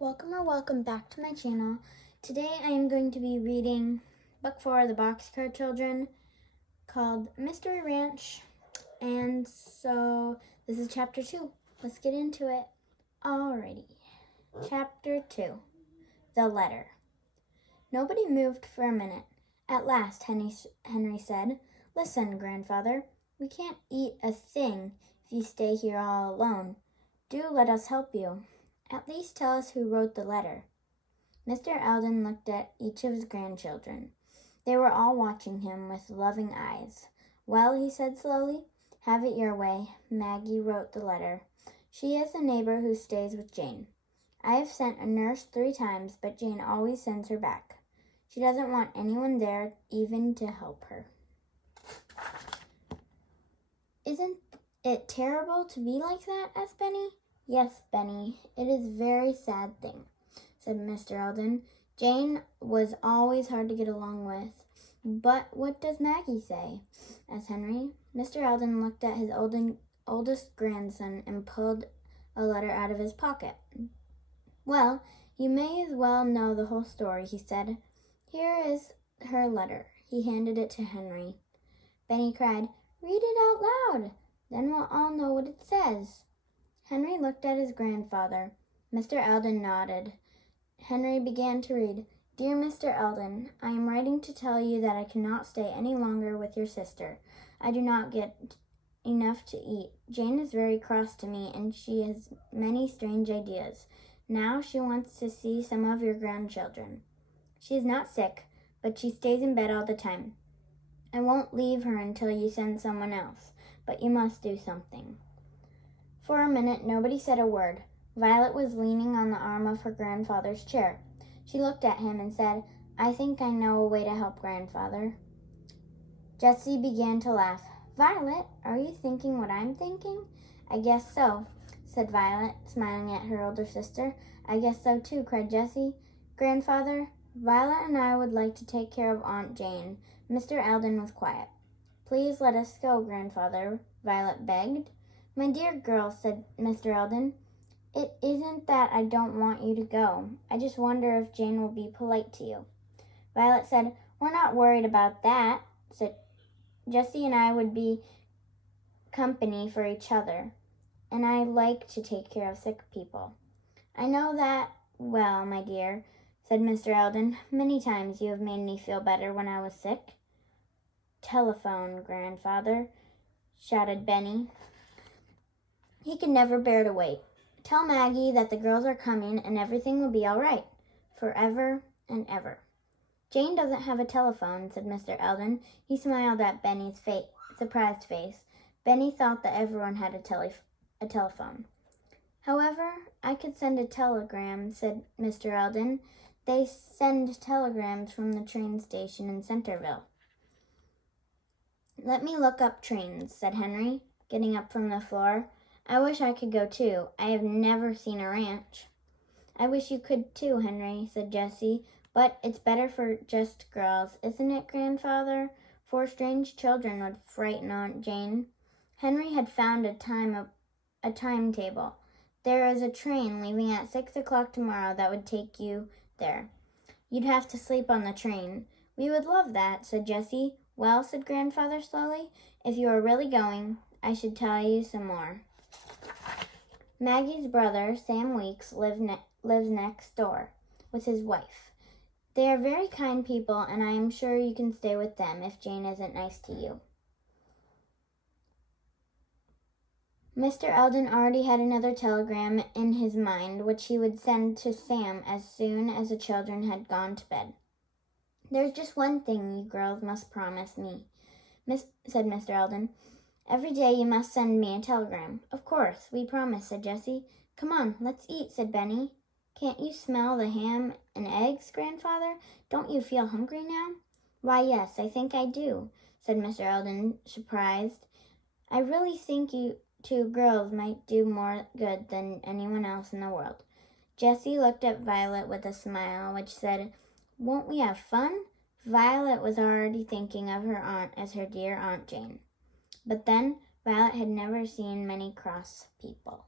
welcome back to my channel. Today I am going to be reading book 4 of the Boxcar Children called Mystery Ranch. And so this is chapter 2. Let's get into it. Alrighty. Chapter 2. The Letter. Nobody moved for a minute. At last, Henry said, "Listen, Grandfather, we can't eat a thing if you stay here all alone. Do let us help you. At least tell us who wrote the letter." Mr. Eldon looked at each of his grandchildren. They were all watching him with loving eyes. "Well," he said slowly, "have it your way. Maggie wrote the letter. She is a neighbor who stays with Jane. I have sent a nurse 3 times, but Jane always sends her back. She doesn't want anyone there even to help her." "Isn't it terrible to be like that?" asked Benny. "Yes, Benny, it is a very sad thing," said Mr. Eldon. "Jane was always hard to get along with." "But what does Maggie say?" asked Henry. Mr. Eldon looked at his oldest grandson and pulled a letter out of his pocket. "Well, you may as well know the whole story," he said. "Here is her letter." He handed it to Henry. Benny cried, "Read it out loud, then we'll all know what it says." Henry looked at his grandfather. Mr. Eldon nodded. Henry began to read. "Dear Mr. Eldon, I am writing to tell you that I cannot stay any longer with your sister. I do not get enough to eat. Jane is very cross to me, and she has many strange ideas. Now she wants to see some of your grandchildren. She is not sick, but she stays in bed all the time. I won't leave her until you send someone else, but you must do something." For a minute, nobody said a word. Violet was leaning on the arm of her grandfather's chair. She looked at him and said, "I think I know a way to help Grandfather." Jessie began to laugh. "Violet, are you thinking what I'm thinking?" "I guess so," said Violet, smiling at her older sister. "I guess so too," cried Jessie. "Grandfather, Violet and I would like to take care of Aunt Jane." Mr. Eldon was quiet. "Please let us go, Grandfather," Violet begged. "My dear girl," said Mr. Eldon, "it isn't that I don't want you to go. I just wonder if Jane will be polite to you." Violet said, "We're not worried about that. Jessie and I would be company for each other, and I like to take care of sick people." "I know that well, my dear," said Mr. Eldon. "Many times you have made me feel better when I was sick." "Telephone, Grandfather," shouted Benny. He could never bear to wait. "Tell Maggie that the girls are coming and everything will be all right, forever and ever." "Jane doesn't have a telephone," said Mr. Eldon. He smiled at Benny's surprised face. Benny thought that everyone had a telephone. "However, I could send a telegram," said Mr. Eldon. "They send telegrams from the train station in Centerville." "Let me look up trains," said Henry, getting up from the floor. "I wish I could go too. I have never seen a ranch." "I wish you could too, Henry," said Jessie. "But it's better for just girls, isn't it, Grandfather? 4 strange children would frighten Aunt Jane." Henry had found a timetable. "There is a train leaving at 6 o'clock tomorrow that would take you there. You'd have to sleep on the train." "We would love that," said Jessie. "Well," said Grandfather slowly, "if you are really going, I should tell you some more. Maggie's brother, Sam Weeks, lives next door with his wife. They are very kind people, and I am sure you can stay with them if Jane isn't nice to you." Mr. Eldon already had another telegram in his mind, which he would send to Sam as soon as the children had gone to bed. "There's just one thing you girls must promise me," said Mr. Eldon. "Every day you must send me a telegram." "Of course, we promise," said Jessie. "Come on, let's eat," said Benny. "Can't you smell the ham and eggs, Grandfather? Don't you feel hungry now?" "Why, yes, I think I do," said Mr. Eldon, surprised. "I really think you 2 girls might do more good than anyone else in the world." Jessie looked at Violet with a smile which said, "Won't we have fun?" Violet was already thinking of her aunt as her dear Aunt Jane. But then, Violet had never seen many cross people.